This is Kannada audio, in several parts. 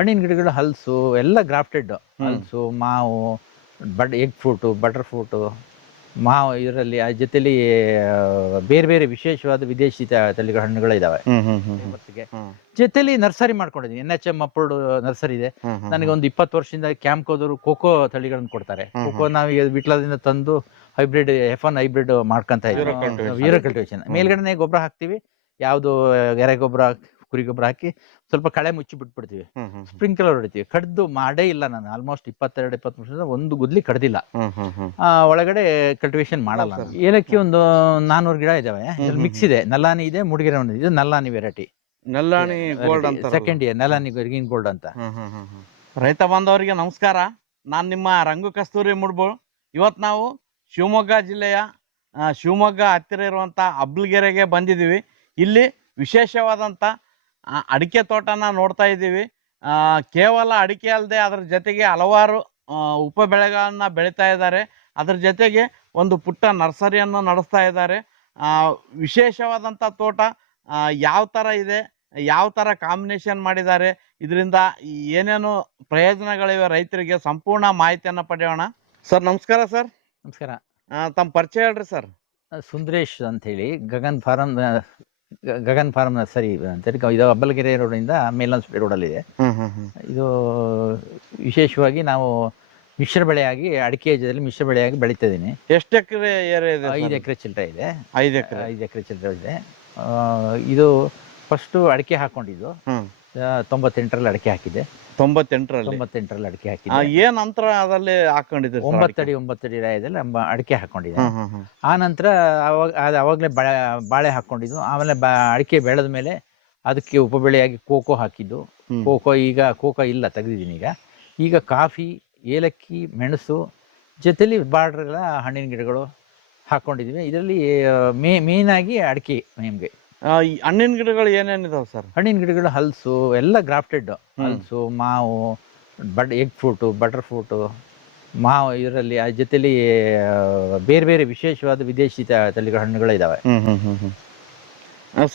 ಹಣ್ಣಿನ ಗಿಡಗಳು ಹಲಸು ಎಲ್ಲ ಗ್ರಾಫ್ಟೆಡ್. ಹಲಸು, ಮಾವು, ಎಗ್ ಫ್ರೂಟು, ಬಟರ್ ಫ್ರೂಟು, ಮಾವು, ಇದರಲ್ಲಿ ಜೊತೆಲಿ ಬೇರೆ ಬೇರೆ ವಿಶೇಷವಾದ ವಿದೇಶಿ ತಳಿಗಳ ಹಣ್ಣುಗಳಿದಾವೆ. ಜೊತೆಲಿ ನರ್ಸರಿ ಮಾಡ್ಕೊಂಡಿದ್ದೀನಿ. NHM ಅಪ್ರೂವ್ಡ್ ನರ್ಸರಿ ಇದೆ. ನನಗೆ ಒಂದು 20 ವರ್ಷದಿಂದ ಕ್ಯಾಂಪ್ಕೋದವರು ಕೋಕೋ ತಳಿಗಳನ್ನು ಕೊಡ್ತಾರೆ. ಕೋಕೋ ನಾವೀಗ ವಿಟ್ಲದಿಂದ ತಂದು ಹೈಬ್ರಿಡ್ F1 ಹೈಬ್ರಿಡ್ ಮಾಡ್ಕೊಂತ ಇದ್ದೀವಿ. ವೀರ ಕಲ್ಟಿವೇಶನ್ ಮೇಲ್ಗಡೆ ಗೊಬ್ಬರ ಹಾಕ್ತಿವಿ. ಯಾವುದು ಎರೆ ಗೊಬ್ಬರ, ಕುರಿ ಗೊಬ್ಬರ ಹಾಕಿ ಸ್ವಲ್ಪ ಕಳೆ ಮುಚ್ಚಿ ಬಿಟ್ಬಿಡ್ತೀವಿ. ಸ್ಪ್ರಿಂಕ್ಲರ್ ಹೊಡಿತೀವಿ. ಕಡ್ದು ಮಾಡೇ ಇಲ್ಲ ನಾನು. ಆಲ್ಮೋಸ್ಟ್ 22-23 ವರ್ಷದಿಂದ ಒಂದು ಗುದ್ಲಿ ಕಡ್ದಿಲ್ಲ. ಒಳಗಡೆ ಕಲ್ಟಿವೇಶನ್ ಮಾಡಲ್ಲ. ಏಲಕ್ಕಿ ಒಂದು 400 ಗಿಡ ಇದಾವೆ. ಮಿಕ್ಸ್ ಇದೆ. ನಲ್ಲಾನಿ ಇದೆ, ಮುಡಿಗೆರೆ ಇದೆ. ಇದು ನಲ್ಲಾನಿ ವೆರೈಟಿ, ನಲ್ಲಾನಿ ಗೋಲ್ಡ್ ಅಂತ, ಸೆಕೆಂಡ್ ಇಯರ್ ನಲ್ಲಾನಿ ಗ್ರೀನ್ ಗೋಲ್ಡ್ ಅಂತ. ರೈತ ಬಾಂಧವರಿಗೆ ನಮಸ್ಕಾರ. ನಾನು ನಿಮ್ಮ ರಂಗು ಕಸ್ತೂರಿ ಮುಡ್ಬೋಳ್. ಇವತ್ತು ನಾವು ಶಿವಮೊಗ್ಗ ಜಿಲ್ಲೆಯ ಶಿವಮೊಗ್ಗ ಹತ್ತಿರ ಇರುವಂಥ ಅಬ್ಲಗೆರೆಗೆ ಬಂದಿದ್ದೀವಿ. ಇಲ್ಲಿ ವಿಶೇಷವಾದಂಥ ಅಡಿಕೆ ತೋಟನ ನೋಡ್ತಾ ಇದ್ದೀವಿ. ಕೇವಲ ಅಡಿಕೆ ಅಲ್ಲದೆ ಅದರ ಜೊತೆಗೆ ಹಲವಾರು ಉಪ ಬೆಳೆಗಳನ್ನು ಬೆಳೀತಾ ಇದ್ದಾರೆ. ಅದರ ಜೊತೆಗೆ ಒಂದು ಪುಟ್ಟ ನರ್ಸರಿಯನ್ನು ನಡೆಸ್ತಾ ಇದ್ದಾರೆ. ವಿಶೇಷವಾದಂಥ ತೋಟ ಯಾವ ಥರ ಇದೆ, ಯಾವ ಥರ ಕಾಂಬಿನೇಷನ್ ಮಾಡಿದ್ದಾರೆ, ಇದರಿಂದ ಏನೇನು ಪ್ರಯೋಜನಗಳಿವೆ ರೈತರಿಗೆ, ಸಂಪೂರ್ಣ ಮಾಹಿತಿಯನ್ನು ಪಡೆಯೋಣ. ಸರ್ ನಮಸ್ಕಾರ. ಸರ್ ನಮಸ್ಕಾರ. ತಮ್ಮ ಪರಿಚಯ ಹೇಳ್ರಿ ಸರ್. ಸುಂದರೇಶ್ ಅಂತ ಹೇಳಿ, ಗಗನ್ ಫಾರ್ಮ್ ನರ್ಸರಿ ಅಂತೇಳಿ. ಇದು ಅಬ್ಬಲಗೆರೆ ರೋಡಿಂದ ಮೇಲನ್ಸ್ಪೇಟೆ ರೋಡಲ್ಲಿದೆ. ಇದು ವಿಶೇಷವಾಗಿ ನಾವು ಮಿಶ್ರ ಬೆಳೆಯಾಗಿ ಅಡಿಕೆ ಜೊತೆಲಿ ಮಿಶ್ರ ಬೆಳೆಯಾಗಿ ಬೆಳೀತಾ ಇದ್ದೀನಿ. ಎಷ್ಟು ಎಕರೆ ಏರಿಯಾ ಇದೆ? 5 ಎಕರೆ ಚಿಲ್ಲರೆ ಇದೆ. 5 ಎಕರೆ ಚಿಲ್ಲರೆ ಇದೆ. ಇದು ಫಸ್ಟ್ ಅಡಿಕೆ ಹಾಕೊಂಡಿದ್ದು 98ರಲ್ಲಿ ಅಡಿಕೆ ಹಾಕಿದೆ. 98ರಲ್ಲಿ ಅಡಿಕೆ ಹಾಕಿದೆ. ಏನ್ ಅಂತರ ಅದಲ್ಲಿ ಹಾಕೊಂಡಿದ್ದೆ? 9 ಅಡಿ ರಾಯದಲ್ಲಿ ಅಡಿಕೆ ಹಾಕೊಂಡಿದ್ದೆ. ಆ ನಂತರ ಅವಾಗಲೇ ಬಾಳೆ ಹಾಕೊಂಡಿದ್ದು. ಆಮೇಲೆ ಅಡಿಕೆ ಬೆಳೆದ ಮೇಲೆ ಅದಕ್ಕೆ ಉಪಬೆಳೆಯಾಗಿ ಕೋಕೋ ಹಾಕಿದ್ದು. ಕೋಕೋ ಇಲ್ಲ, ತೆಗೆದಿದ್ದೀನಿ. ಈಗ ಕಾಫಿ, ಏಲಕ್ಕಿ, ಮೆಣಸು, ಜೊತೆಲಿ ಬಾರ್ಡ್ರೆಲ್ಲ ಹಣ್ಣಿನ ಗಿಡಗಳು ಹಾಕೊಂಡಿದ್ವಿ. ಇದರಲ್ಲಿ ಮೇನ್ ಆಗಿ ಅಡಿಕೆ. ನಿಮಗೆ ಹಣ್ಣಿನ ಗಿಡಗಳು ಏನೇನಿದಾವೆ ಸರ್? ಹಣ್ಣಿನ ಗಿಡಗಳು ಹಲಸು ಎಲ್ಲ ಗ್ರಾಫ್ಟೆಡ್. ಹಲಸು, ಮಾವು, ಎಗ್ ಫ್ರೂಟು, ಬಟರ್ ಫ್ರೂಟು, ಮಾವು, ಇದರಲ್ಲಿ ಜೊತೆಲಿ ಬೇರೆ ಬೇರೆ ವಿಶೇಷವಾದ ವಿದೇಶಿ ತಳಿಗಳ ಹಣ್ಣುಗಳಿದಾವೆ.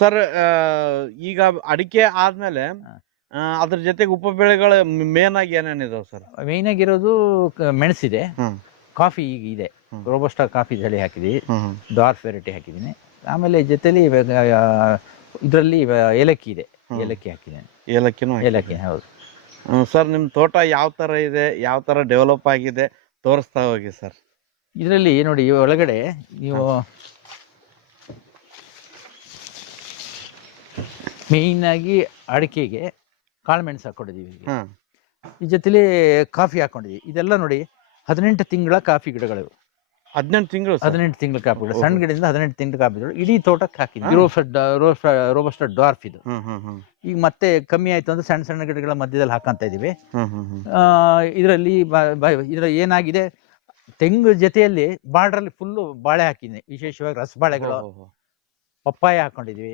ಸರ್ ಈಗ ಅಡಿಕೆ ಆದ್ಮೇಲೆ ಅದ್ರ ಜೊತೆಗೆ ಉಪ ಬೆಳೆಗಳು ಮೇನ್ ಆಗಿ ಏನೇನಿದಾವೆ ಸರ್? ಮೇನ್ ಆಗಿರೋದು ಮೆಣಸಿದೆ, ಕಾಫಿ ಈಗ ಇದೆ, ರೋಬಸ್ಟಾ ಕಾಫಿ ತಳಿ ಹಾಕಿದೀವಿ, ಡಾರ್ಫ್ ವೆರೈಟಿ ಹಾಕಿದ್ದೀನಿ. ಆಮೇಲೆ ಜೊತೆಲಿ ಇದರಲ್ಲಿ ಏಲಕ್ಕಿ ಇದೆ, ಏಲಕ್ಕಿ ಹಾಕಿದ್ದೇನೆ. ಏಲಕ್ಕಿ ಹೌದು. ಸರ್ ನಿಮ್ಮ ತೋಟ ಯಾವ ಥರ ಇದೆ, ಯಾವ ಥರ ಡೆವಲಪ್ ಆಗಿದೆ ತೋರಿಸ್ತಾ ಹೋಗಿ ಸರ್. ಇದರಲ್ಲಿ ನೋಡಿ, ಒಳಗಡೆ ನೀವು ಮೇಯ್ನ್ ಆಗಿ ಅಡಿಕೆಗೆ ಕಾಳುಮೆಣಸು ಹಾಕೊಂಡಿದ್ದೀವಿ. ಈ ಜೊತೆಲಿ ಕಾಫಿ ಹಾಕೊಂಡಿದ್ದೀವಿ. ಇದೆಲ್ಲ ನೋಡಿ 18 ತಿಂಗಳ ಕಾಫಿ ಗಿಡಗಳು. 18 ತಿಂಗಳ ಕಾಫಿ ಗಿಡ, ಸಣ್ಣ ಗಿಡದಿಂದ 18 ತಿಂಗಳ ಕಾಫಿ ಗಿಡಗಳು ಇಡೀ ತೋಟಕ್ಕೆ ಹಾಕಿದ್ವಿ. ರೋಬಸ್ಟಾ ಡಾರ್ಫ್ ಇದು. ಈಗ ಮತ್ತೆ ಕಮ್ಮಿ ಆಯ್ತು ಅಂದ್ರೆ ಸಣ್ಣ ಸಣ್ಣ ಗಿಡಗಳ ಮಧ್ಯದಲ್ಲಿ ಹಾಕಂತ ಇದೀವಿ. ಇದರಲ್ಲಿ ಏನಾಗಿದೆ, ತೆಂಗು ಜೊತೆಯಲ್ಲಿ ಬಾರ್ಡ್ರಲ್ಲಿ ಫುಲ್ಲು ಬಾಳೆ ಹಾಕಿದ್ವಿ. ವಿಶೇಷವಾಗಿ ರಸಬಾಳೆಗಳು, ಪಪ್ಪಾಯ ಹಾಕೊಂಡಿದ್ವಿ.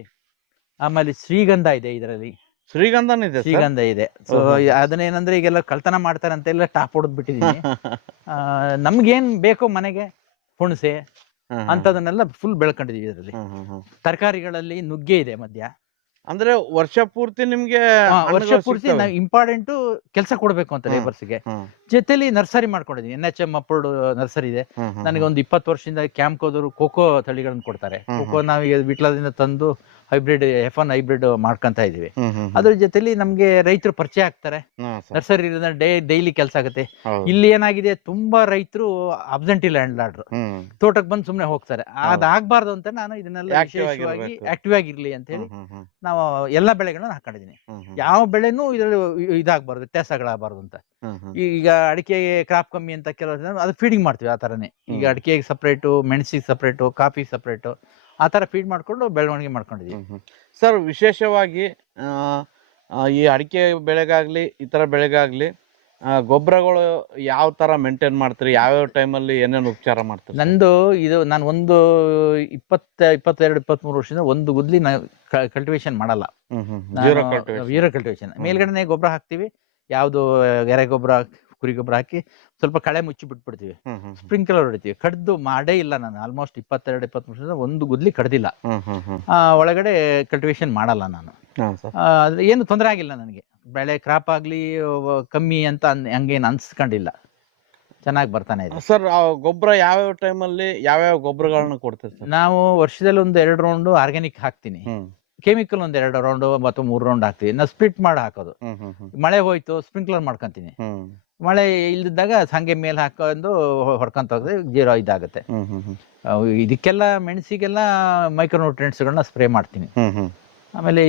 ಆಮೇಲೆ ಶ್ರೀಗಂಧ ಇದೆ. ಇದರಲ್ಲಿ ಶ್ರೀಗಂಧ ಇದೆ. ಸೊ ಅದನ್ನೇನಂದ್ರೆ ಈಗೆಲ್ಲ ಕಳ್ತನ ಮಾಡ್ತಾರೆ ಅಂತ ಎಲ್ಲ ಟಾಪ್ ಹೊಡೆದ್ ಬಿಟ್ಟಿದೀನಿ. ನಮ್ಗೇನ್ ಬೇಕೋ ಮನೆಗೆ ಹುಣಸೆ ಅಂತದನ್ನೆಲ್ಲ ಫುಲ್ ಬೆಳ್ಕೊಂಡಿದೀವಿ. ಇದರಲ್ಲಿ ತರಕಾರಿಗಳಲ್ಲಿ ನುಗ್ಗೆ ಇದೆ ಮಧ್ಯ. ಅಂದ್ರೆ ವರ್ಷ ಪೂರ್ತಿ ನಿಮ್ಗೆ ನಾವು ಇಂಪಾರ್ಟೆಂಟ್ ಕೆಲಸ ಕೊಡ್ಬೇಕು ಅಂತ ಲೇಬರ್ಸ್ಗೆ. ಜೊತೆಲಿ ನರ್ಸರಿ ಮಾಡ್ಕೊಂಡಿದೀನಿ. NHM ಅಪ್ರೂವ್ಡ್ ನರ್ಸರಿ ಇದೆ. ನನಗೆ ಒಂದು 20 ವರ್ಷದಿಂದ ಕ್ಯಾಂಪ್ಕೋದವರು ಕೋಕೋ ತಳಿಗಳನ್ನು ಕೊಡ್ತಾರೆ. ಕೋಕೋ ನಾವೀಗ ವಿಟ್ಲದಿಂದ ತಂದು ಹೈಬ್ರಿಡ್ F1 ಹೈಬ್ರಿಡ್ ಮಾಡ್ಕೊಂತ ಇದೀವಿ. ಅದ್ರ ಜೊತೆಲಿ ನಮ್ಗೆ ರೈತರು ಪರಿಚಯ ಆಗ್ತಾರೆ. ನರ್ಸರಿ ಡೈಲಿ ಕೆಲಸ ಆಗುತ್ತೆ. ಇಲ್ಲಿ ಏನಾಗಿದೆ, ತುಂಬಾ ರೈತರು ಅಬ್ಸೆಂಟಿ ಲ್ಯಾಂಡ್ ಲಾರ್ಡ್ರು ತೋಟಕ್ಕೆ ಬಂದು ಸುಮ್ನೆ ಹೋಗ್ತಾರೆ. ಅದಾಗಬಾರ್ದು ಅಂತ ನಾನು ಇದನ್ನೆಲ್ಲ ವಿಶೇಷವಾಗಿ ಆಕ್ಟಿವ್ ಆಗಿರ್ಲಿ ಅಂತ ಹೇಳಿ ನಾವು ಎಲ್ಲಾ ಬೆಳೆಗಳನ್ನ ಹಾಕೊಂಡಿದೀನಿ. ಯಾವ ಬೆಳೆನೂ ಇದ್ರಲ್ಲಿ ಇದಾಗಬಾರ್ದು, ವ್ಯತ್ಯಾಸಗಳಾಗಬಾರ್ದು ಅಂತ. ಈಗ ಅಡಿಕೆಗೆ ಕ್ರಾಪ್ ಕಮ್ಮಿ ಅಂತ ಕೆಲವು ಅದು ಫೀಡಿಂಗ್ ಮಾಡ್ತೀವಿ. ಆ ತರನೇ ಈಗ ಅಡಿಕೆಗೆ ಸಪ್ರೇಟು, ಮೆಣಸಿಗೆ ಸಪ್ರೇಟು, ಕಾಫಿ ಸಪ್ರೇಟು, ಆ ತರ ಫೀಡ್ ಮಾಡ್ಕೊಂಡು ಬೆಳವಣಿಗೆ ಮಾಡ್ಕೊಂಡಿದೀವಿ. ಸರ್ ವಿಶೇಷವಾಗಿ ಈ ಅಡಿಕೆ ಬೆಳೆಗಾಗ್ಲಿ ಇತರ ಬೆಳೆಗಾಗ್ಲಿ ಗೊಬ್ಬರಗಳು ಯಾವ ತರ ಮೇಂಟೈನ್ ಮಾಡ್ತೀರಿ? ಯಾವ್ಯಾವ ಟೈಮಲ್ಲಿ ಏನೇನು ಉಪಚಾರ ಮಾಡ್ತೀರಿ? ನಾನು ಒಂದು 22-23 ವರ್ಷದಿಂದ ಒಂದು ಗುದ್ಲಿ ಕಲ್ಟಿವೇಶನ್ ಮಾಡಲ್ಲ. ವೀರ ಕಲ್ಟಿವೇಶನ್ ಮೇಲ್ಗಡೆ ಗೊಬ್ಬರ ಹಾಕ್ತಿವಿ. ಯಾವುದು ಎರೆ ಗೊಬ್ಬರ, ಕುರಿ ಗೊಬ್ಬರ ಹಾಕಿ ಸ್ವಲ್ಪ ಕಳೆ ಮುಚ್ಚಿ ಬಿಟ್ಬಿಡ್ತೀವಿ. ಸ್ಪ್ರಿಂಕ್ಲರ್ ಹೊಡಿತೀವಿ. ಕಡ್ದು ಮಾಡೇ ಇಲ್ಲ ನಾನು. ಆಲ್ಮೋಸ್ಟ್ 22-23 ವರ್ಷದಿಂದ ಒಂದು ಗುದ್ಲಿ ಕಡ್ದಿಲ್ಲ. ಒಳಗಡೆ ಕಲ್ಟಿವೇಶನ್ ಮಾಡಲ್ಲ ನಾನು. ಆದ್ರೆ ಏನು ತೊಂದರೆ ಆಗಿಲ್ಲ ನನಗೆ. ಬೆಳೆ ಕ್ರಾಪ್ ಆಗ್ಲಿ ಕಮ್ಮಿ ಅಂತ ಹಂಗೇನು ಅನ್ಸ್ಕೊಂಡಿಲ್ಲ. ಚೆನ್ನಾಗಿ ಬರ್ತಾನೆ ಇದೆ ಸರ್. ಗೊಬ್ಬರ ಯಾವ್ಯಾವ ಟೈಮಲ್ಲಿ ಯಾವ್ಯಾವ ಗೊಬ್ಬರಗಳನ್ನ ಕೊಡ್ತೀವಿ ಸರ್? ನಾವು ವರ್ಷದಲ್ಲಿ ಒಂದು 2 ರೌಂಡ್ ಆರ್ಗ್ಯಾನಿಕ್ ಹಾಕ್ತೀನಿ. ಕೆಮಿಕಲ್ ಒಂದ್ 2 ರೌಂಡ್ ಅಥವಾ 3 ರೌಂಡ್ ಹಾಕ್ತಿವಿ. ನಾವು ಸ್ಪ್ಲಿಟ್ ಮಾಡಿ ಹಾಕೋದು. ಮಳೆ ಹೋಯ್ತು ಸ್ಪ್ರಿಂಕ್ಲರ್ ಮಾಡ್ಕೊಂತೀನಿ. ಮಳೆ ಇಲ್ದಿದ್ದಾಗ ಹಂಗೆ ಮೇಲೆ ಹಾಕೊಂಡು ಹೊಡ್ಕೊಂತ ಹೋದ್ರೆ 0 ಇದಾಗುತ್ತೆ. ಇದಕ್ಕೆಲ್ಲ ಮೆಣಸಿಗೆಲ್ಲ ಮೈಕ್ರೋನ್ಯೂಟ್ರಿಯೆಂಟ್ಸ್ಗಳನ್ನ ಸ್ಪ್ರೇ ಮಾಡ್ತೀನಿ. ಆಮೇಲೆ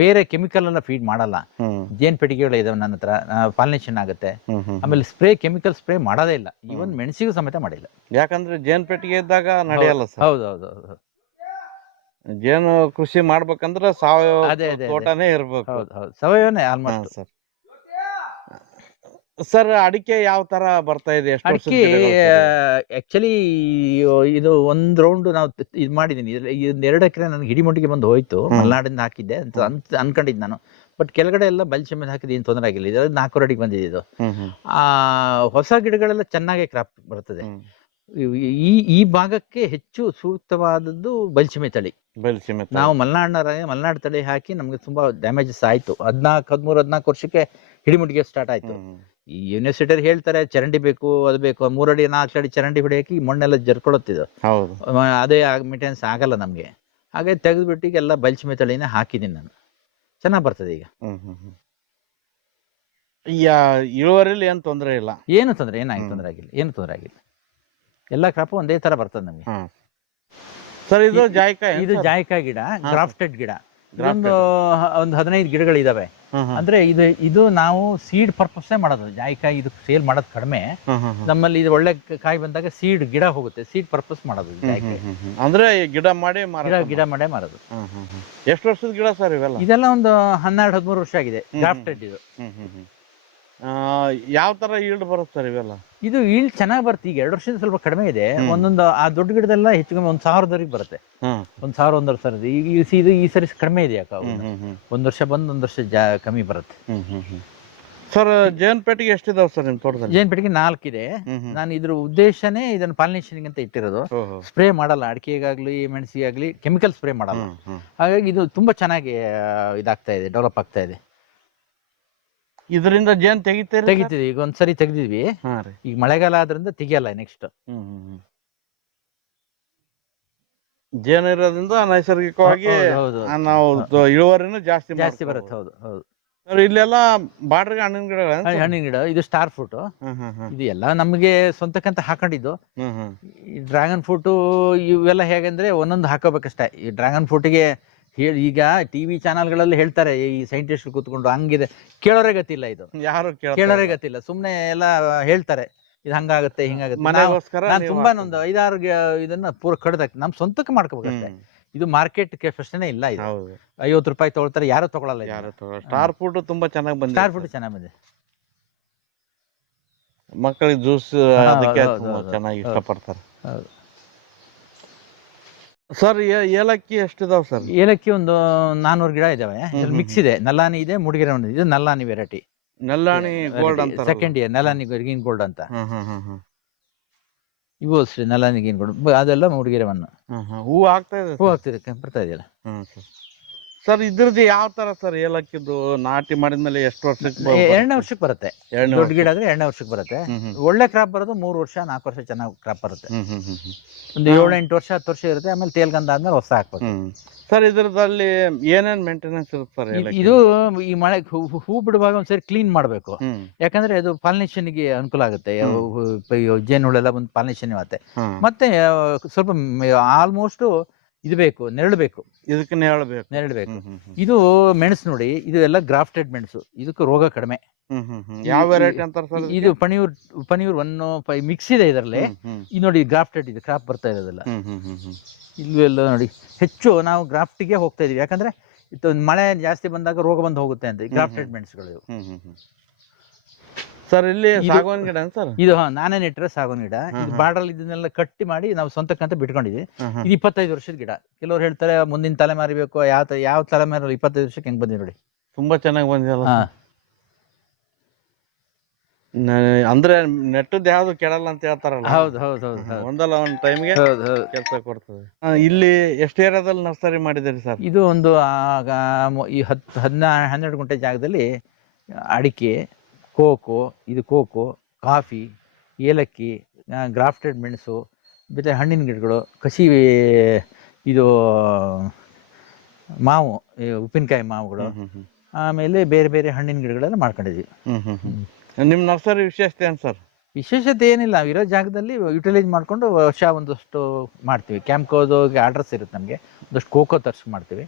ಬೇರೆ ಕೆಮಿಕಲ್ ಎಲ್ಲ ಫೀಡ್ ಮಾಡಲ್ಲ. ಜೇನ್ ಪೆಟ್ಟಿಗೆಗಳು ಇದಾವೆ ನನ್ನ ಹತ್ರ, ಪಾಲಿನೇಷನ್ ಆಗುತ್ತೆ. ಆಮೇಲೆ ಕೆಮಿಕಲ್ ಸ್ಪ್ರೇ ಮಾಡೋದೇ ಇಲ್ಲ. ಇವನ್ ಮೆಣಸಿಗೂ ಸಮೇತ ಮಾಡಿಲ್ಲ. ಯಾಕಂದ್ರೆ ಜೇನ್ ಪೆಟ್ಟಿಗೆ ಇದ್ದಾಗ ನಡೆಯಲ್ಲ ಸರ್. ಹೌದೌದು. ಜೇನು ಕೃಷಿ ಮಾಡ್ಬೇಕಂದ್ರೆ ಸಾವಯವ ತೋಟನೇ ಇರ್ಬೇಕು. ಹೌದು, ಸಾವಯವನೇ ಆಲ್ಮೋಸ್ಟ್ ಸರ್. ಸರ್, ಅಡಿಕೆ ಯಾವ ತರ ಬರ್ತಾ ಇದೆ? ಅಡಿಕೆ ಆಕ್ಚುಲಿ ಇದು 1 ರೌಂಡ್ ನಾವು ಇದು ಮಾಡಿದೀನಿ. 2 ಎಕರೆ ನನಗೆ ಹಿಡಿಮೊಟ್ಟಿಗೆ ಬಂದು ಹೋಯ್ತು. ಮಲೆನಾಡಿಂದ ಹಾಕಿದ್ದೆ ಅಂತ ಅನ್ಕೊಂಡಿದ್ದು ನಾನು. ಬಟ್ ಕೆಳಗಡೆ ಎಲ್ಲ ಬಲ್ಚೆ ಮೇಲೆ ಹಾಕಿದ ಏನು ತೊಂದರೆ ಆಗಿಲ್ಲ. ಇದು 4 ಅಡಿಗೆ ಬಂದಿದೆ ಇದು. ಹೊಸ ಗಿಡಗಳೆಲ್ಲ ಚೆನ್ನಾಗಿ ಕ್ರಾಪ್ ಬರ್ತದೆ. ಈ ಭಾಗಕ್ಕೆ ಹೆಚ್ಚು ಸೂಕ್ತವಾದದ್ದು ಬಲ್ಚಿಮೆ ತಳಿ. ನಾವು ಮಲೆನಾಡು ತಳಿ ಹಾಕಿ ನಮ್ಗೆ ತುಂಬಾ ಡ್ಯಾಮೇಜಸ್ ಆಯ್ತು. 13-14 ವರ್ಷಕ್ಕೆ ಹಿಡಿಮುಟ್ಟಿಗೆ ಸ್ಟಾರ್ಟ್ ಆಯ್ತು. ಈ ಯೂನಿವರ್ಸಿಟಿ ಹೇಳ್ತಾರೆ ಚರಂಡಿ ಬೇಕು, ಅದು ಬೇಕು, 3 ಅಡಿ 4 ಅಡಿ ಚರಂಡಿ ಹೊಡೆಯಕ್ಕೆ ಮಣ್ಣೆಲ್ಲ ಜರ್ಕೊಳತ್ತಿದ್ದು. ಅದೇ ಮೇಂಟೆನೆನ್ಸ್ ಆಗಲ್ಲ ನಮ್ಗೆ. ಹಾಗೆ ತೆಗೆದ್ಬಿಟ್ಟು ಈಗೆಲ್ಲ ಬಲ್ಚಿಮೆ ತಳಿನ ಹಾಕಿದ್ದೀನಿ ನಾನು. ಚೆನ್ನಾಗ್ ಬರ್ತದೆ ಈಗ. ಇಳುವರಿಲಿ ಏನು ತೊಂದರೆ ಇಲ್ಲ? ಏನು ತೊಂದರೆ ಆಗಿಲ್ಲ. ಎಲ್ಲ ಕ್ರಾಪ್ ಒಂದೇ ತರ ಬರ್ತದೆ ನಮ್ಗೆ. ಸರ್, ಇದು ಜಾಯಿಕಾಯಿ ಗಿಡ, ಗ್ರಾಫ್ಟೆಡ್ ಗಿಡ. ಒಂದು 15 ಗಿಡಗಳಿದಾವೆ. ಅಂದ್ರೆ ಇದು ನಾವು ಸೀಡ್ ಪರ್ಪಸ್ ಮಾಡೋದು. ಜಾಯಿಕಾಯಿ ಇದು ಸೇಲ್ ಮಾಡೋದು ಕಡಿಮೆ ನಮ್ಮಲ್ಲಿ. ಇದು ಒಳ್ಳೆ ಕಾಯಿ ಬಂದಾಗ ಸೀಡ್ ಗಿಡ ಹೋಗುತ್ತೆ. ಸೀಡ್ ಪರ್ಪಸ್ ಮಾಡೋದು ಜಾಯಿಕಾಯಿ. ಅಂದ್ರೆ ಗಿಡ ಮಾಡೇ ಮಾರೋದು. ಎಷ್ಟು ವರ್ಷದ ಗಿಡ ಸರ್ ಇವೆಲ್ಲ? ಇದೆಲ್ಲ ಒಂದು 12-13 ವರ್ಷ ಆಗಿದೆ. ಗ್ರಾಫ್ಟೆಡ್ ಇದು. ಯಾವ ತರ ಈಲ್ಡ್ ಬರುತ್ತೆ ಸರ್ ಇವೆಲ್ಲ? ಇದು ಈಲ್ಡ್ ಚೆನ್ನಾಗಿ ಬರುತ್ತೆ. ಈಗ 2 ವರ್ಷದಿಂದ ಸ್ವಲ್ಪ ಕಡಿಮೆ ಇದೆ. ಒಂದೊಂದು ಆ ದೊಡ್ಡ ಗಿಡದೆಲ್ಲ ಹೆಚ್ಚು ಕಮ್ಮಿ 1,000 ಬರುತ್ತೆ. 1,000 1,500. ಈಗ ಈ ಸರಿ ಕಡಿಮೆ ಇದೆ. ಯಾಕೆ 1 ವರ್ಷ ಬಂದು 1 ವರ್ಷ ಕಮ್ಮಿ ಬರುತ್ತೆ. ಸರ್, ಜೇನ್ ಪೆಟ್ಟಿಗೆ ಎಷ್ಟಿದಾವೆ ಸರ್ ನಿಮ್ ತೋಟದಲ್ಲಿ? ಜೇನ್ ಪೆಟ್ಟಿಗೆ 4 ಇದೆ. ನಾನು ಇದ್ರ ಉದ್ದೇಶನೇ ಇದನ್ನ ಪಾಲಿನೇಷನ್ ಅಂತ ಇಟ್ಟಿರೋದು. ಸ್ಪ್ರೇ ಮಾಡಲ್ಲ. ಅಡಿಕೆಗಾಗ್ಲಿ ಮೆಣಸಿಗಾಗ್ಲಿ ಕೆಮಿಕಲ್ ಸ್ಪ್ರೇ ಮಾಡಲ್ಲ. ಹಾಗಾಗಿ ಇದು ತುಂಬಾ ಚೆನ್ನಾಗಿ ಇದಾಗ್ತಾ ಇದೆ, ಡೆವಲಪ್ ಆಗ್ತಾ ಇದೆ. ಇದರಿಂದ ಜೇನ್ ತೆಗಿತೀವಿ. ಈಗ ಒಂದ್ಸರಿ ತೆಗ್ದಿದ್ವಿ. ಈಗ ಮಳೆಗಾಲ ಆದ್ರಿಂದ ತೆಗಿಯಲ್ಲ ನೆಕ್ಸ್ಟ್. ಜೇನು ಇರೋದ್ರಿಂದ ನೈಸರ್ಗಿಕವಾಗಿ ನಾವು ಇಳುವರಿನೂ ಜಾಸ್ತಿ ಬರುತ್ತೆ. ಹೌದು. ಸರ್, ಇಲ್ಲೆಲ್ಲ ಬಾರ್ಡರ್ಗೆ ಹಣ್ಣಿನ ಗಿಡ. ಇದು ಸ್ಟಾರ್ ಫ್ರೂಟ್. ಇದು ಎಲ್ಲ ನಮ್ಗೆ ಸ್ವಂತಕ್ಕಂತ ಹಾಕೊಂಡಿದ್ದು. ಈ ಡ್ರ್ಯಾಗನ್ ಫ್ರೂಟ್ ಇವೆಲ್ಲ ಹೇಗಂದ್ರೆ ಒಂದೊಂದು ಹಾಕೋಬೇಕಷ್ಟೇ. ಈ ಡ್ರ್ಯಾಗನ್ ಫ್ರೂಟ್ಗೆ ಈಗ ಟಿವಿ ಚಾನಲ್ಗಳಲ್ಲಿ ಹೇಳ್ತಾರೆ ಈ ಸೈಂಟಿಸ್ಟ್ ಕೂತ್ಕೊಂಡು ಹಂಗಿದೆ. ಕೇಳೋರೇ ಗೊತ್ತಿಲ್ಲ. ಇದು ಯಾರು ಕೇಳೋರೇ ಗೊತ್ತಿಲ್ಲ. ಸುಮ್ನೆ ಎಲ್ಲ ಹೇಳ್ತಾರೆ ಇದು ಹಂಗಾಗತ್ತೆ ಹಿಂಗಾಗತ್ತೆ. ನಾನು ತುಂಬಾ ಒಂದು 5-6 ಇದನ್ನ ಪೂರ ಕಡ್ದಾಕ್ತಿ. ನಮ್ ಸ್ವಂತಕ್ಕೆ ಮಾಡ್ಕೋಬೇಕಷ್ಟೇ. ಇದು ಮಾರ್ಕೆಟ್ ಪ್ರಶ್ನೆ ಇಲ್ಲ. ಇದು 50 ರೂಪಾಯಿ ತಗೊಳ್ತಾರೆ, ಯಾರು ತಗೊಳಲ್ಲ. ಸ್ಟಾರ್ ಫ್ರೂಟ್ ತುಂಬಾ ಚೆನ್ನಾಗಿ ಬಂದಿದೆ. ಸ್ಟಾರ್ ಫ್ರೂಟ್ ಚೆನ್ನಾಗಿ ಬಂದಿದೆ. ಮಕ್ಕಳಿಗೆ ಜ್ಯೂಸ್ ಅದಕ್ಕೆ ಚೆನ್ನಾಗಿ ಇಷ್ಟಪಡ್ತಾರೆ. ಸರ್, ಏಲಕ್ಕಿ ಎಷ್ಟಿದಾವೆ ಸರ್? ಏಲಕ್ಕಿ ಒಂದು 400 ಗಿಡ ಇದಾವೆ. ಮಿಕ್ಸ್ ಇದೆ. ನಲ್ಲಾನಿ ಇದೆ, ಮೂಡಿಗೆರೆ ಒಂದು. ಇದು ನಲ್ಲಾನಿ ವೆರೈಟಿ. ನಲ್ಲಾನಿ ಗೋಲ್ಡ್ ಅಂತ ಸೆಕೆಂಡ್ ಇಯರ್. ನಲ್ಲಾನಿ ಗ್ರೀನ್ ಗೋಲ್ಡ್ ಅಂತ. ಇವು ಅಷ್ಟೇ. ನಲ್ಲಾನಿ ಗ್ರೀನ್ ಗೋಲ್ಡ್ ಅದೆಲ್ಲ ಮೂಡಿಗೆರೆ ಒಂದು. ಹೂವು ಆಗ್ತಿದೆ, ಬರ್ತಾ ಇದೆಯಲ್ಲ. ಸರ್, ಇದ್ರದ್ದು ಯಾವ ತರ ಸರ್ ಏಲಕ್ಕಿದ್ದು? ನಾಟಿ ಮಾಡಿದ್ಮೇಲೆ ಎಷ್ಟು ವರ್ಷಕ್ಕೆ? 2ನೇ ವರ್ಷಕ್ಕೆ ಬರುತ್ತೆ. ದೊಡ್ಡ ಗಿಡ ಆದ್ರೆ 2ನೇ ವರ್ಷಕ್ಕೆ ಬರುತ್ತೆ. ಒಳ್ಳೆ ಕ್ರಾಪ್ ಬರೋದು 3 ವರ್ಷ 4 ವರ್ಷ ಚೆನ್ನಾಗಿ ಕ್ರಾಪ್ ಬರುತ್ತೆ. ಒಂದು 7-8 ವರ್ಷ 10 ವರ್ಷ ಇರುತ್ತೆ. ಆಮೇಲೆ ತೇಲ್ಗಂಧ ಆದ್ಮೇಲೆ ಹೊಸ ಹಾಕ್ಬೇಕು. ಸರ್, ಇದ್ರದಲ್ಲಿ ಏನೇನ್ ಮೇಂಟೆನೆನ್ಸ್ ಇರುತ್ತೆ ಸರ್? ಇದು ಈ ಮಳೆ ಹೂ ಬಿಡುವಾಗ ಒಂದ್ಸರಿ ಕ್ಲೀನ್ ಮಾಡ್ಬೇಕು. ಯಾಕಂದ್ರೆ ಅದು ಪಾಲಿನೇಷನ್ ಗೆ ಅನುಕೂಲ ಆಗುತ್ತೆ. ಜೇನುಹುಳೆಲ್ಲ ಬಂದು ಪಾಲಿನೇಷನ್ ಆಗುತ್ತೆ. ಮತ್ತೆ ಸ್ವಲ್ಪ ಆಲ್ಮೋಸ್ಟ್ ಇದು ಬೇಕು, ನೆರಳು ಬೇಕು. ಇದಕ್ಕೆ ನೆರಳು ಬೇಕು. ಇದು ಮೆಣಸು ನೋಡಿ, ಇದು ಎಲ್ಲ ಗ್ರಾಫ್ಟೆಡ್ ಮೆಣಸು. ಇದಕ್ಕೆ ರೋಗ ಕಡಿಮೆ. ಯಾವ ವೆರೈಟಿ ಅಂತಾರೆ ಸರ್? ಇದು ಪನೀರ್ 1 ಮಿಕ್ಸ್ ಇದೆ ಇದರಲ್ಲಿ. ಇದು ನೋಡಿ ಗ್ರಾಫ್ಟೆಡ್ ಇದೆ, ಕ್ರಾಪ್ ಬರ್ತಾ ಇರೋದಿಲ್ಲ. ಇಲ್ಲೆಲ್ಲ ನೋಡಿ ಹೆಚ್ಚು ನಾವು ಗ್ರಾಫ್ಟಿಗೆ ಹೋಗ್ತಾ ಇದೀವಿ. ಯಾಕಂದ್ರೆ ಮಳೆ ಜಾಸ್ತಿ ಬಂದಾಗ ರೋಗ ಬಂದು ಹೋಗುತ್ತೆ ಅಂತ. ಗ್ರಾಫ್ಟೆಡ್ ಮೆಣಸುಗಳು. ಸರ್, ಇಲ್ಲಿ ಸಾಗವಾನಿ ಗಿಡ ಸರ್? ಇದು ನಾನೇ ನೆಟ್ಟರೆ ಸಾಗವಾನಿ ಗಿಡ. ಇದು ಬಾರ್ಡರ್ ಇದನ್ನೆಲ್ಲ ಕಟ್ಟಿ ಮಾಡಿ ನಾವು ಸ್ವಂತಕ್ಕಂತ ಬಿಟ್ಕೊಂಡಿದ್ವಿ. ಇದು 25 ವರ್ಷದ ಗಿಡ. ಕೆಲವ್ರು ಹೇಳ್ತಾರೆ ಮುಂದಿನ ತಲೆಮಾರಿ ಬೇಕು. ಯಾವ ತಲೆಮಾರಿ 25 ವರ್ಷಕ್ಕೆ ಹೆಂಗ್ ಬಂದಿದೆ ನೋಡಿ. ತುಂಬಾ ಚೆನ್ನಾಗಿ ಬಂದಿದೆ. ಅಂದ್ರೆ ನೆಟ್ಟದ್ ಯಾವ್ದು ಕೆಡಲ್ಲ ಅಂತ ಹೇಳ್ತಾರಲ್ಲ. ಹೌದು ಹೌದು ಹೌದು ಹೌದು ಒಂದಲ್ಲ ಒಂದ್ ಟೈಮ್ಗೆ ಹೌದು ಹೌದು. ಕೆಲಸ ಕೊಡ್ತದೆ. ಇಲ್ಲಿ ಎಷ್ಟು ಏರಿಯಾದಲ್ಲಿ ನರ್ಸರಿ ಮಾಡಿದಿರಿ ಸರ್? ಇದು ಒಂದು ಈ 12 ಗುಂಟೆ ಜಾಗದಲ್ಲಿ ಅಡಿಕೆ, ಕೋಕೋ, ಇದು ಕೋಕೋ, ಕಾಫಿ, ಏಲಕ್ಕಿ, ಗ್ರಾಫ್ಟೆಡ್ ಮೆಣಸು, ಮತ್ತು ಹಣ್ಣಿನ ಗಿಡಗಳು, ಕಸಿ ಇದು ಮಾವು, ಉಪ್ಪಿನಕಾಯಿ ಮಾವುಗಳು, ಆಮೇಲೆ ಬೇರೆ ಬೇರೆ ಹಣ್ಣಿನ ಗಿಡಗಳೆಲ್ಲ ಮಾಡ್ಕೊಂಡಿದ್ವಿ. ನಿಮ್ಮ ನರ್ಸರಿ ವಿಶೇಷತೆ ಏನು ಸರ್? ವಿಶೇಷತೆ ಏನಿಲ್ಲ, ನಾವು ಇರೋ ಜಾಗದಲ್ಲಿ ಯುಟಿಲೈಸ್ ಮಾಡಿಕೊಂಡು ವರ್ಷ ಒಂದಷ್ಟು ಮಾಡ್ತೀವಿ. ಕ್ಯಾಂಪ್ಕೋದು ಆರ್ಡರ್ಸ್ ಇರುತ್ತೆ ನಮಗೆ, ಒಂದಷ್ಟು ಕೋಕೋ ತರಿಸಿ ಮಾಡ್ತೀವಿ.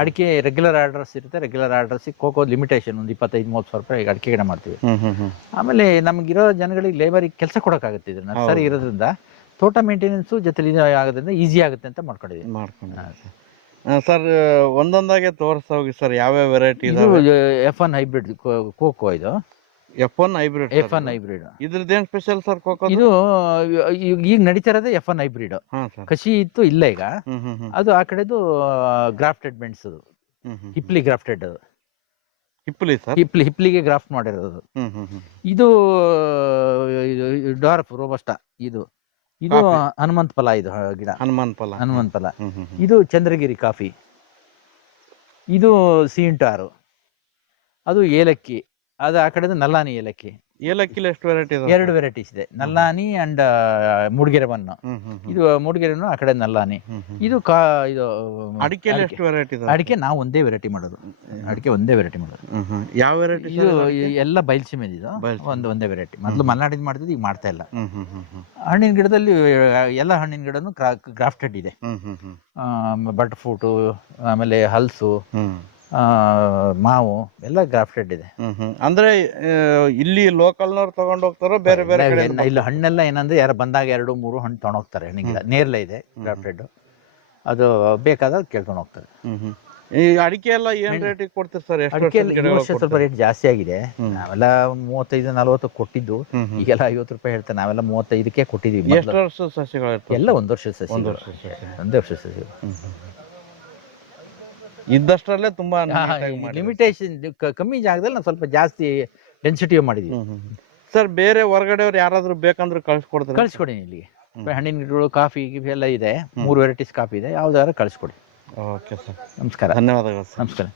ಅಡಿಕೆ ರೆಗ್ಯುಲರ್ ಆರ್ಡರ್ಸ್ ಇರುತ್ತೆ, ರೆಗ್ಯುಲರ್ ಆರ್ಡರ್ಸ್ ಕೋಕೋ ಲಿಮಿಟೇಷನ್ ಒಂದು 25-30 ಸಾವಿರ ರೂಪಾಯಿ ಅಡಿಕೆ ಗಿಡ ಮಾಡ್ತೀವಿ. ಆಮೇಲೆ ನಮಗಿರೋ ಜನಗಳಿಗೆ ಲೇಬರಿಗೆ ಕೆಲಸ ಕೊಡೋಕ್ಕಾಗುತ್ತೆ. ಇದು ನರ್ಸರಿ ಇರೋದ್ರಿಂದ ತೋಟ ಮೇಂಟೆನೆನ್ಸು ಜೊತೆಲಿ ಆಗೋದ್ರಿಂದ ಈಸಿ ಆಗುತ್ತೆ ಅಂತ ಮಾಡ್ಕೊಂಡಿದ್ದೀವಿ. ಸರ್ ಒಂದೊಂದಾಗೆ ತೋರಿಸ್ತಾ ಹೋಗಿ ಸರ್, ಯಾವ್ಯಾವ ವೆರೈಟಿ? ಇದು F1 ಹೈಬ್ರಿಡ್ ಕೋಕೋ. ಇದು F1 ಹೈಬ್ರಿಡ್. F1 ಹೈಬ್ರಿಡ್ ಇದ್ರದ್ದೇನು ಸ್ಪೆಷಲ್ ಸರ್ ಕೋಕೋ? ಇದು ಈಗ ನಡೀತಾ ಇರೋದೇ F1 ಹೈಬ್ರಿಡ್. ಕಸಿ ಇತ್ತು ಇಲ್ಲ ಈಗ, ಅದು ಆ ಕಡೆದು ಗ್ರಾಫ್ಟೆಡ್ ಮೆಣಸು, ಹಿಪ್ಲಿ ಗ್ರಾಫ್ಟೆಡ್. ಅದು ಹಿಪ್ಲಿಗೆ ಗ್ರಾಫ್ಟ್ ಮಾಡಿರೋದು. ಇದು ಡಾರ್ಫ್ ರೋಬಸ್ಟಾ. ಇದು ಹನುಮಂತ ಫಲ. ಇದು ಗಿಡ ಹನುಮಂತ ಫಲ. ಇದು ಚಂದ್ರಗಿರಿ ಕಾಫಿ. ಇದು C8, ಅದು ಏಲಕ್ಕಿ. ಅದು ಆ ಕಡೆದು ನಲ್ಲಾನಿ ಏಲಕ್ಕಿ. ಏಲಕ್ಕಿಲಿ ಎಷ್ಟು ವೆರೈಟಿ ಇದೆ? 2 ವೆರೈಟೀಸ್ ಇದೆ, ನಲ್ಲಾನಿ ಅಂಡ್ ಮೂಡಿಗೆರೆ ಬನ್ನು. ಇದು ಮೂಡಿಗೆರೆನು, ಆ ಕಡೆ ನಲ್ಲಾನಿ. ಇದು ಇದು ಅಡಿಕೆಲಿ ಎಷ್ಟು ವೆರೈಟಿ ಇದೆ? ಅಡಿಕೆ ನಾವು ಒಂದೇ ವೆರೈಟಿ ಮಾಡೋದು. ಯಾವ ವೆರೈಟಿ? ಇದು ಎಲ್ಲ ಬಯಲ್ಸೀಮೆ. ಇದು ಒಂದೇ ವೆರೈಟಿ. ಮೊದಲು ಮಲೆನಾಡಿದ್ ಮಾಡ್ತಿದ್ದು, ಈಗ ಮಾಡ್ತಾ ಇಲ್ಲ. ಹಣ್ಣಿನ ಗಿಡದಲ್ಲಿ ಎಲ್ಲ ಹಣ್ಣಿನ ಗಿಡನು ಗ್ರಾಫ್ಟೆಡ್ ಇದೆ. ಬಟರ್ ಫ್ರೂಟು, ಆಮೇಲೆ ಹಲ್ಸು, ಮಾವು ಎಲ್ಲ ಗ್ರಾಫ್ಟೆಡ್ ಇದೆ. ಅಂದ್ರೆ ಇಲ್ಲಿ ಲೋಕಲ್ನವ್ರು ತಗೊಂಡ್ ಹೋಗ್ತಾರೋ ಬೇರೆ ಬೇರೆ ಕಡೆ? ಇಲ್ಲ, ಹಣ್ಣೆಲ್ಲ ಏನಂದ್ರೆ ಯಾರು ಬಂದಾಗ 2-3 ಹಣ್ಣು ತಗೊಂಡ್ ಹೋಗ್ತಾರೆ. ಹಣ್ಣಿನ ಗಿಡ ನೇರಳೆ ಇದೆ ಗ್ರಾಫ್ಟೆಡ್, ಅದು ಬೇಕಾದಾಗ ಕೇಳ್ಕೊಂಡು ಹೋಗ್ತಾರೆ. ಈ ಅಡಿಕೆ ಎಲ್ಲ ಏನ್ ರೇಟಿಗೆ ಕೊಡ್ತೀರಿ ಸರ್? ಅಡಿಕೆ ಸ್ವಲ್ಪ ರೇಟ್ ಜಾಸ್ತಿ ಆಗಿದೆ. ನಾವೆಲ್ಲ 35-40 ಕೊಟ್ಟಿದ್ದು, ಈಗೆಲ್ಲ 50 ರೂಪಾಯಿ ಹೇಳ್ತಾರೆ. ನಾವೆಲ್ಲ 35ಕ್ಕೆ ಕೊಟ್ಟಿದೀವಿ. ಎಷ್ಟು ವರ್ಷದ ಸಸಿಗಳು? ಎಲ್ಲ 1 ವರ್ಷದ ಸಸಿ. ಒಂದೇ ವರ್ಷದ ಸಸಿ. ಇದ್ದಷ್ಟರಲ್ಲೇ ತುಂಬಾ ಲಿಮಿಟೇಷನ್, ಕಮ್ಮಿ ಜಾಗದಲ್ಲಿ ನಾವು ಸ್ವಲ್ಪ ಜಾಸ್ತಿ ಡೆನ್ಸಿಟಿ ಮಾಡಿದೀವಿ. ಸರ್ ಬೇರೆ ಹೊರಗಡೆಯವ್ರು ಯಾರಾದ್ರೂ ಬೇಕಂದ್ರೆ ಕಳಿಸ್ಕೊಡಿ. ಇಲ್ಲಿಗೆ ಹಣ್ಣಿನ ಗಿಡಗಳು, ಕಾಫಿ ಎಲ್ಲ ಇದೆ. 3 ವೆರೈಟೀಸ್ ಕಾಫಿ ಇದೆ, ಯಾವ್ದಾದ್ರು ಕಳಿಸ್ಕೊಡಿ. ಓಕೆ ಸರ್, ನಮಸ್ಕಾರ. ಧನ್ಯವಾದಗಳು. ನಮಸ್ಕಾರ.